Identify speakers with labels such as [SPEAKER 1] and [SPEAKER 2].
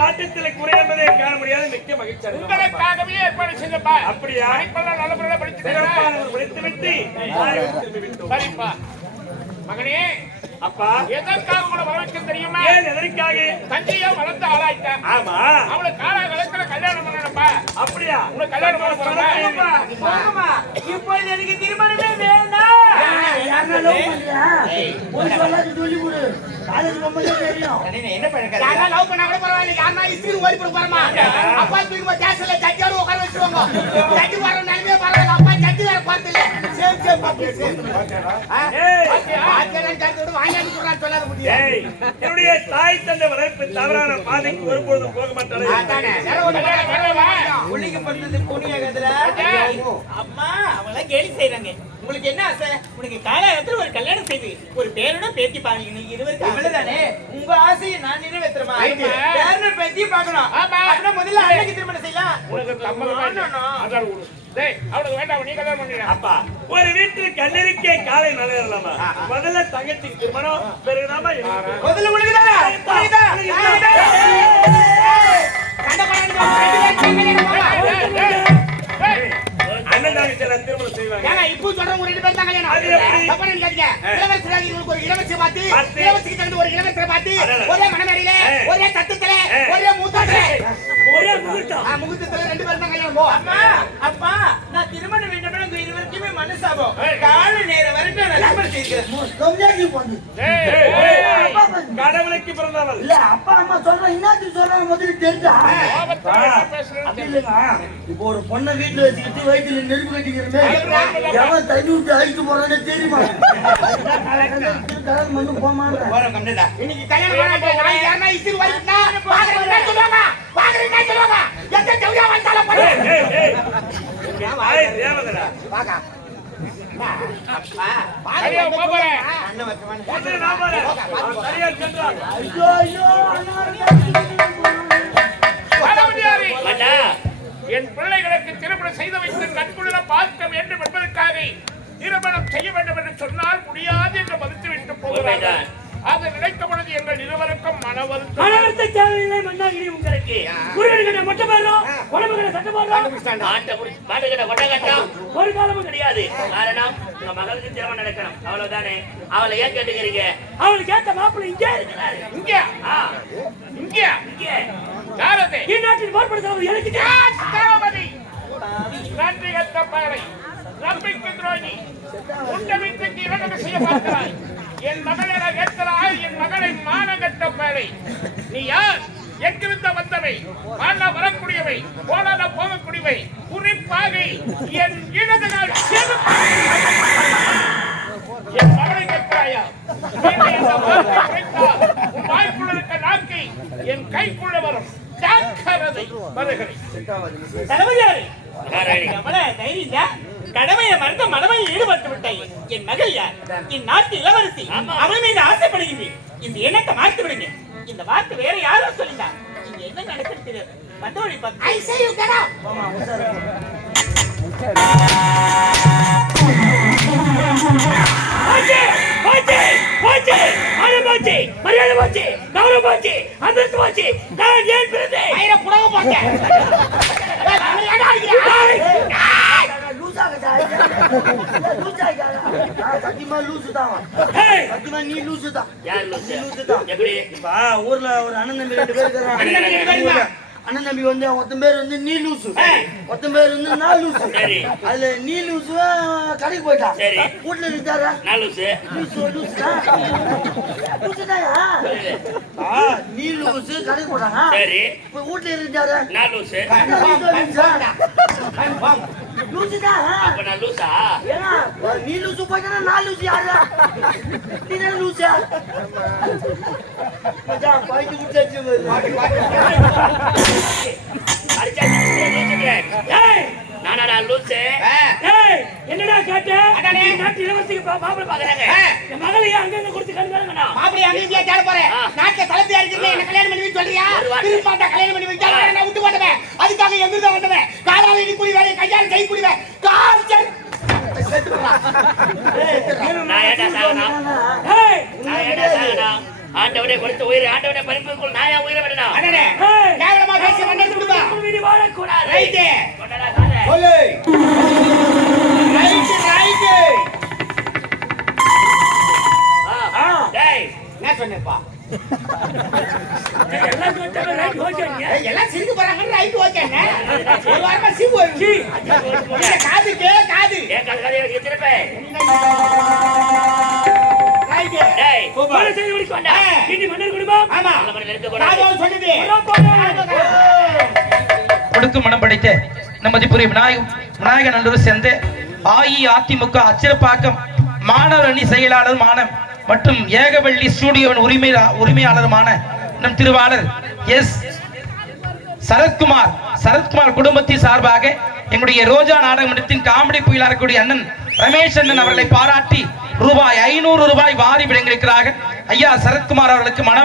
[SPEAKER 1] நாட்டத்தில் குறை என்பதை காண முடியாது. மிக்க மகிழ்ச்சி.
[SPEAKER 2] உங்களுக்காகவே ஏற்பாடு செய்தப்பா.
[SPEAKER 1] அப்படியா?
[SPEAKER 2] படிப்பெல்லாம் நல்ல முறையில்
[SPEAKER 1] திரும்பி விட்டோம்.
[SPEAKER 2] சரிப்பா. மகனே
[SPEAKER 1] அப்பா.
[SPEAKER 2] எதற்காக உங்களை வரவேற்க தெரியுமா?
[SPEAKER 1] ஏன் எதற்காக?
[SPEAKER 2] தஞ்சையா வளர்ந்து ஆளாயிட்டேன்
[SPEAKER 1] ஆமா.
[SPEAKER 2] அவளுக்கு கால காலத்துல கல்யாணம் பண்ணணும்ப்பா.
[SPEAKER 1] அப்படியா?
[SPEAKER 2] உங்களுக்கு கல்யாணம் பண்ண போறேன்.
[SPEAKER 3] இப்பொழுது எனக்கு திருமணமே லவ் பண்ணா கூட பரவாயில்ல. யாரா இஸ்திரி ஓடி போட போறமா அப்பா தூக்கி போய் கேஸ்ல ஜட்ஜாரு உட்கார வச்சிருவாங்க. ஜட்ஜி வர நிலைமையே பரவாயில்ல. அப்பா ஜட்ஜி வேற பார்த்து இல்ல சேம் சேம். பப்பி சொல்லாத முடியும்
[SPEAKER 1] என்னுடைய தாய் தந்தை வளர்ப்பு தவறான பாதைக்கு ஒருபொழுதும் போக
[SPEAKER 4] புண்ணியகத்துல.
[SPEAKER 5] அம்மா அவங்கள கேலி செய்றாங்க. உங்களுக்கு என்ன ஆசை உனக்கு காலகட்டத்தில் ஒரு கல்யாணம் செய்து ஒரு பேரோட பேத்தி பாருங்க நீங்க இருவருக்கு
[SPEAKER 4] அவ்வளவுதானே? உங்க ஆசையை நான் நிறைவேத்துறேமா?
[SPEAKER 3] ஆமா.
[SPEAKER 4] பேரனை பேத்தியும் பார்க்கணும்.
[SPEAKER 2] ஆமா.
[SPEAKER 4] முதல்ல அன்னைக்கு திருமணம் செய்யலாம்.
[SPEAKER 2] உனக்கு
[SPEAKER 1] அப்பா ஒரு வீட்டில் கல்லறிக்கே காலை நலையறலாமா முதல்ல தங்கச்சிக்கு திருமணம் எனக்கு.
[SPEAKER 4] முதல்ல
[SPEAKER 3] இப்போ சொல்றவங்க ரெண்டு பேர் தான் கல்யாணம்
[SPEAKER 1] அது எப்படி?
[SPEAKER 3] தப்பா நினைக்காதீங்க இளவரசராக இவங்களுக்கு ஒரு இளவரசி பார்த்து. இளவரசிக்கு தகுந்த ஒரு இளவரசரை பார்த்து. ஒரே மனமேடையில. ஒரே சத்தத்துல
[SPEAKER 1] ஏ.
[SPEAKER 3] ஒரே மூத்தாத்துல
[SPEAKER 1] ஒரே முகூர்த்தம்
[SPEAKER 3] ஆ, முகூர்த்தத்துல ரெண்டு பேரும் தான் கல்யாணம் போ
[SPEAKER 4] அம்மா, அப்பா, நான் திருமணம் உங்க இருவருக்குமே மனசாபம். கால நேரம் வரைக்கும் நான்.
[SPEAKER 1] கடவுளுக்கு பிறந்தவள்.
[SPEAKER 4] இல்ல, அப்பா அம்மா சொல்றேன், என்னத்துக்கு சொல்றாங்க முதல்ல தெரிஞ்சா? இப்போ ஒரு பொண்ணை வீட்டுல வச்சுக்கிட்டு வயித்துல நெருப்பு கட்டிக்கிறமே எவன் தண்ணி விட்டு அழிச்சு போறான்னு தெரியுமா கல்யாணம் பண்ணி
[SPEAKER 3] இன்னைக்கு கல்யாணம் பாக்குறீங்க சொல்லுவாங்க? பாக்குறீங்க சொல்லுவாங்க? எந்த வந்தாலும் பண்ணு
[SPEAKER 1] தேவதடா.
[SPEAKER 3] பாக்கா
[SPEAKER 2] என் பிள்ளைகளுக்கு திருமணம் செய்து வைத்து கண்குளிர பார்க்க வேண்டும் என்பதற்காக திருமணம் செய்ய வேண்டும் என்று சொன்னால் முடியாது என்று மறுத்துவிட்டு போகிறார்கள். அது நினைத்த பொழுது எங்கள் இருவருக்கும் மன வருத்தம்.
[SPEAKER 5] மனவருத்த தேவையில்லை மண்ணாகிரி உங்களுக்கு. முருகனுக்கு மொட்டை போடுறோம் ஒரு காலமும் கிடையாது.
[SPEAKER 6] காரணம் உங்க மகளுக்கு திருமணம் நடக்கணும். அவ்வளவுதானே? அவளை ஏன் கேட்டுக்கிறீங்க?
[SPEAKER 5] அவனுக்கு ஏத்த மாப்பிள்ளை இங்கே இருக்கிறாரு.
[SPEAKER 2] இங்க. இங்க.
[SPEAKER 6] இங்கே.
[SPEAKER 2] யார் அது
[SPEAKER 5] இந்நாட்டில் போர்படுத்துறது எனக்கு
[SPEAKER 2] தாராபதி நன்றி பாறை நம்பிக்கை துரோகி. உண்ட வீட்டுக்கு இறங்க செய்ய பார்க்கிறாய். என் மகளை கேட்கிறாய் என் மகளை மானகட்ட பாறை. நீ யார்? எங்கிருந்த வந்தவை? வாழ வரக்கூடியவை போனால போகக்கூடியவை குறிப்பாக என் இடது நாள். என் மகளை கேட்கிறாயா? வாய்க்குள்ள இருக்க நாக்கை என் கைக்குள்ள வரும். ஜாக்கிரதை வருகிறேன்?
[SPEAKER 5] கடமையை மறந்து மனமையில் ஈடுபட்டு விட்டாய் என் மகள் யார்? என் நாட்டு இளவரசி. அவள் மீது ஆசைப்படுகிறேன். இந்த எண்ணத்தை மாற்றி விடுங்க இந்த வார்த்தை வேற யாரும்
[SPEAKER 3] I say you get out
[SPEAKER 5] போச்சு போச்சு போச்சு மனம் போச்சு மரியாதை போச்சு கௌரவம் போச்சு அந்தஸ்து போச்சு நான் ஏன் பிறந்தேன்?
[SPEAKER 3] ஐர புடவ போட்டேன்.
[SPEAKER 4] ஊர்ல ஒரு அண்ணன் தம்பி ரெண்டு பேர்.
[SPEAKER 3] அண்ணன் தம்பி
[SPEAKER 4] வந்து ஒருத்தன் பேர் வந்து நீ லூசு ஒருத்தன் பேர் வந்து நான் லூசு. அதுல நீ லூசு கடைக்கு போயிட்டான்
[SPEAKER 6] சரி.
[SPEAKER 4] வீட்டுல இருக்காரா
[SPEAKER 6] லூசு
[SPEAKER 4] நீ லூசு கடைக்கு போட்டாங்க இப்ப வீட்டுல இருந்தாரு
[SPEAKER 6] நான் லூசு
[SPEAKER 4] லூசுதான்
[SPEAKER 6] அப்ப நான் லூசா?
[SPEAKER 4] ஏன்னா நீ லூசு போயிட்டா நான் லூசு யாரு? நீ தானே லூசா? மச்சான் பாய்ச்சி விட்டாச்சு
[SPEAKER 6] அடிச்சாச்சு.
[SPEAKER 5] ஏய்,
[SPEAKER 6] நானாடா லூசு.
[SPEAKER 5] என்னடா கேட்ட
[SPEAKER 3] அதானே.
[SPEAKER 5] இந்த நாட்டு இளவரசிக்கு பா- மாப்பிள்ளை பாக்குறாங்க
[SPEAKER 3] ஆ.
[SPEAKER 5] என் மகளையே அங்கங்க கொடுத்து கண்காணிக்கணா
[SPEAKER 3] மாப்பிள்ளை அங்க இங்கேயா தேட போறேன்.
[SPEAKER 6] ஆ.
[SPEAKER 3] நாட்டுல தளபதியா இருக்கிறது என்ன கல்யாணம் பண்ணி வைக்க சொல்றியா?
[SPEAKER 6] ஒரு வார்த்தை.
[SPEAKER 3] திரும்ப மாட்டா கல்யாணம் பண்ணி வைக்க நான் விட்டு மாட்டேன் அதுக்காக எங்கிருந்த வந்தவன். காலால இடி குடி வேலையை கையால கை குடிவேன்.
[SPEAKER 6] சாகணும்? ஆண்டவனே கொடுத்த உயிர் ஆண்டவனே பறிப்புக்குள் ஏன் உயிரை விடணும்?
[SPEAKER 1] எல்லாம்
[SPEAKER 3] சிரிக்க போறாங்க ரைட் ஒரு வாரமா சிவு காது
[SPEAKER 6] கதை.
[SPEAKER 7] கொடுக்கும் மனம் படைத்த நமதிபுரி விநாயக விநாயக நல்லூர் சேர்ந்து அஇஅதிமுக அச்சிறப்பாக்கம் மாணவர் அணி செயலாளர் மாணவ மற்றும் ஏகவள்ளி ஸ்டூடியோவின் உரிமை உரிமையாளருமான நம் திருவாளர் எஸ் சரத்குமார். சரத்குமார் குடும்பத்தின் சார்பாக எங்களுடைய ரோஜா நாடகமன்றத்தின் காமெடி புயலாக இருக்கக்கூடிய அண்ணன் ரமேஷ் அண்ணன் அவர்களை பாராட்டி ரூபாய் ஐநூறு ரூபாய் வாரி வழங்கியிருக்கிறார்கள் ஐயா சரத்குமார் அவர்களுக்கு மனம்